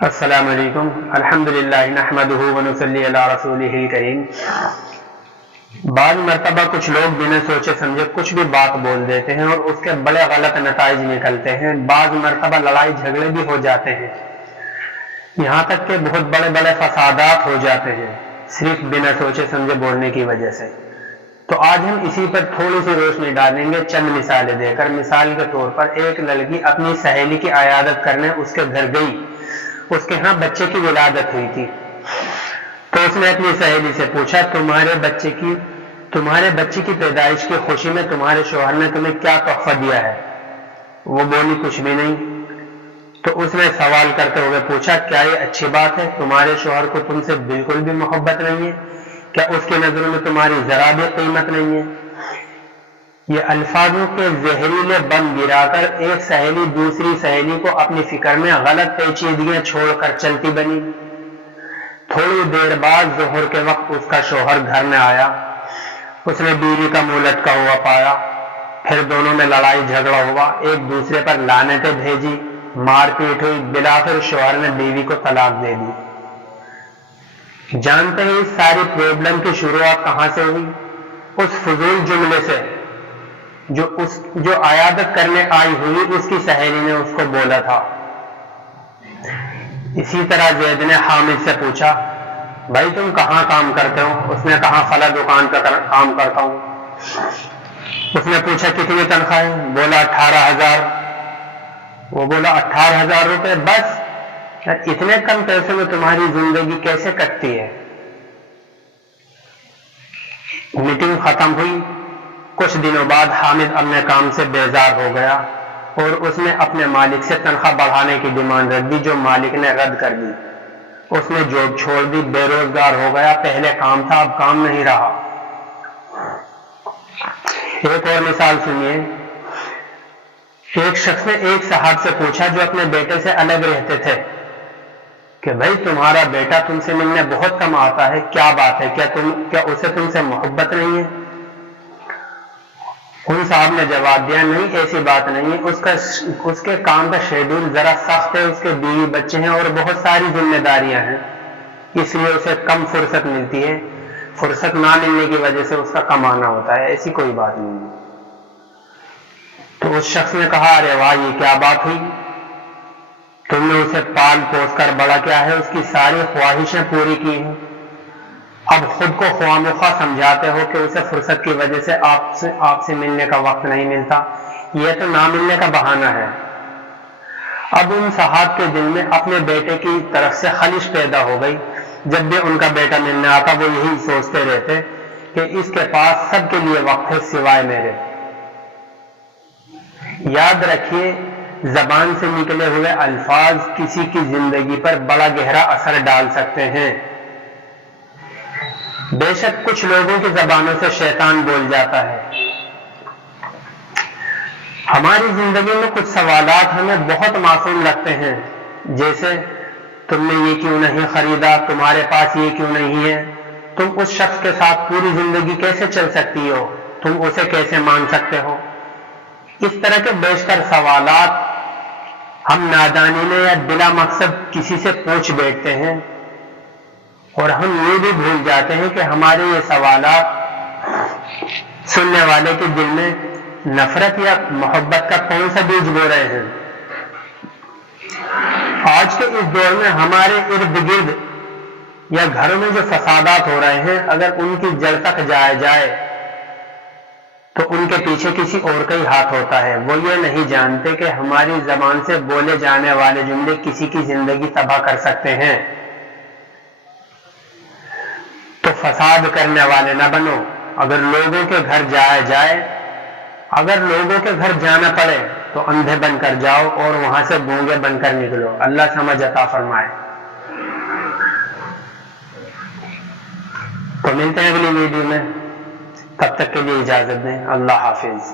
السلام علیکم۔ الحمدللہ نحمدہ ونصلی علی رسولہ الکریم۔ بعض مرتبہ کچھ لوگ بنا سوچے سمجھے کچھ بھی بات بول دیتے ہیں اور اس کے بڑے غلط نتائج نکلتے ہیں۔ بعض مرتبہ لڑائی جھگڑے بھی ہو جاتے ہیں، یہاں تک کہ بہت بڑے بڑے فسادات ہو جاتے ہیں صرف بنا سوچے سمجھے بولنے کی وجہ سے۔ تو آج ہم اسی پر تھوڑی سی روشنی ڈالیں گے چند مثالیں دے کر۔ مثال کے طور پر ایک لڑکی اپنی سہیلی کی عیادت کرنے اس کے گھر گئی، اس کے ہاں بچے کی ولادت ہوئی تھی۔ تو اس نے اپنی سہیلی سے پوچھا تمہارے بچے کی پیدائش کی خوشی میں تمہارے شوہر نے تمہیں کیا تحفہ دیا ہے؟ وہ بولی کچھ بھی نہیں۔ تو اس نے سوال کرتے ہوئے پوچھا کیا یہ اچھی بات ہے؟ تمہارے شوہر کو تم سے بالکل بھی محبت نہیں ہے؟ کیا اس کی نظروں میں تمہاری ذرا بھی قیمت نہیں ہے؟ یہ الفاظوں کے زہریلے بم گرا کر ایک سہیلی دوسری سہیلی کو اپنی فکر میں غلط پیچیدگیاں چھوڑ کر چلتی بنی۔ تھوڑی دیر بعد ظہر کے وقت اس کا شوہر گھر میں آیا، اس نے بیوی کا منہ لٹکا ہوا پایا، پھر دونوں میں لڑائی جھگڑا ہوا، ایک دوسرے پر لعنتیں بھیجی، مار پیٹ ہوئی، بالآخر شوہر نے بیوی کو طلاق دے دی۔ جانتے ہیں اس ساری پرابلم کی شروعات کہاں سے ہوئی؟ اس فضول جملے سے جو عیادت کرنے آئی ہوئی اس کی سہیلی نے اس کو بولا تھا۔ اسی طرح زید نے حامد سے پوچھا بھائی تم کہاں کام کرتے ہو؟ اس نے کہا فلاں دکان کا کام کرتا ہوں۔ اس نے پوچھا کتنی تنخواہ ہے؟ بولا 18,000۔ وہ بولا 18,000 روپے بس؟ اتنے کم پیسے میں تمہاری زندگی کیسے کٹتی ہے؟ میٹنگ ختم ہوئی، کچھ دنوں بعد حامد اپنے کام سے بیزار ہو گیا اور اس نے اپنے مالک سے تنخواہ بڑھانے کی ڈیمانڈ رکھ دی، جو مالک نے رد کر دی۔ اس نے جاب چھوڑ دی، بے روزگار ہو گیا، پہلے کام تھا اب کام نہیں رہا۔ ایک اور مثال سنیے۔ ایک شخص نے ایک صاحب سے پوچھا جو اپنے بیٹے سے الگ رہتے تھے کہ بھائی تمہارا بیٹا تم سے ملنے بہت کم آتا ہے، کیا بات ہے؟ کیا اسے تم سے محبت نہیں ہے؟ ان صاحب نے جواب دیا نہیں ایسی بات نہیں ہے، اس کے کام کا شیڈول ذرا سخت ہے، اس کے بیوی بچے ہیں اور بہت ساری ذمہ داریاں ہیں، اس لیے اسے کم فرصت ملتی ہے، فرصت نہ ملنے کی وجہ سے اس کا کمانا ہوتا ہے، ایسی کوئی بات نہیں ہے۔ تو اس شخص نے کہا ارے واہ یہ کیا بات ہوئی؟ تم نے اسے پال پوس کر بڑا کیا ہے، اس کی ساری خواہشیں پوری کی ہیں، اب خود کو خواہ مخواہ سمجھاتے ہو کہ اسے فرصت کی وجہ سے آپ سے ملنے کا وقت نہیں ملتا، یہ تو نہ ملنے کا بہانہ ہے۔ اب ان صاحب کے دل میں اپنے بیٹے کی طرف سے خلش پیدا ہو گئی، جب بھی ان کا بیٹا ملنے آتا وہ یہی سوچتے رہتے کہ اس کے پاس سب کے لیے وقت ہے سوائے میرے۔ یاد رکھیے زبان سے نکلے ہوئے الفاظ کسی کی زندگی پر بڑا گہرا اثر ڈال سکتے ہیں۔ بے شک کچھ لوگوں کی زبانوں سے شیطان بول جاتا ہے۔ ہماری زندگی میں کچھ سوالات ہمیں بہت معصوم لگتے ہیں، جیسے تم نے یہ کیوں نہیں خریدا، تمہارے پاس یہ کیوں نہیں ہے، تم اس شخص کے ساتھ پوری زندگی کیسے چل سکتی ہو، تم اسے کیسے مان سکتے ہو۔ اس طرح کے بیشتر سوالات ہم نادانی میں یا بلا مقصد کسی سے پوچھ بیٹھتے ہیں، اور ہم یہ بھی بھول جاتے ہیں کہ ہمارے یہ سوالات سننے والے کے دل میں نفرت یا محبت کا کون سا بیج بو رہے ہیں۔ آج کے اس دور میں ہمارے ارد گرد یا گھروں میں جو فسادات ہو رہے ہیں، اگر ان کی جڑ تک جائے تو ان کے پیچھے کسی اور کا ہی ہاتھ ہوتا ہے۔ وہ یہ نہیں جانتے کہ ہماری زبان سے بولے جانے والے جملے کسی کی زندگی تباہ کر سکتے ہیں۔ تو فساد کرنے والے نہ بنو۔ اگر لوگوں کے گھر جانا پڑے تو اندھے بن کر جاؤ اور وہاں سے گونگے بن کر نکلو۔ اللہ سمجھ عطا فرمائے۔ تو ملتے ہیں اگلی ویڈیو میں، تب تک کے لیے اجازت دیں، اللہ حافظ۔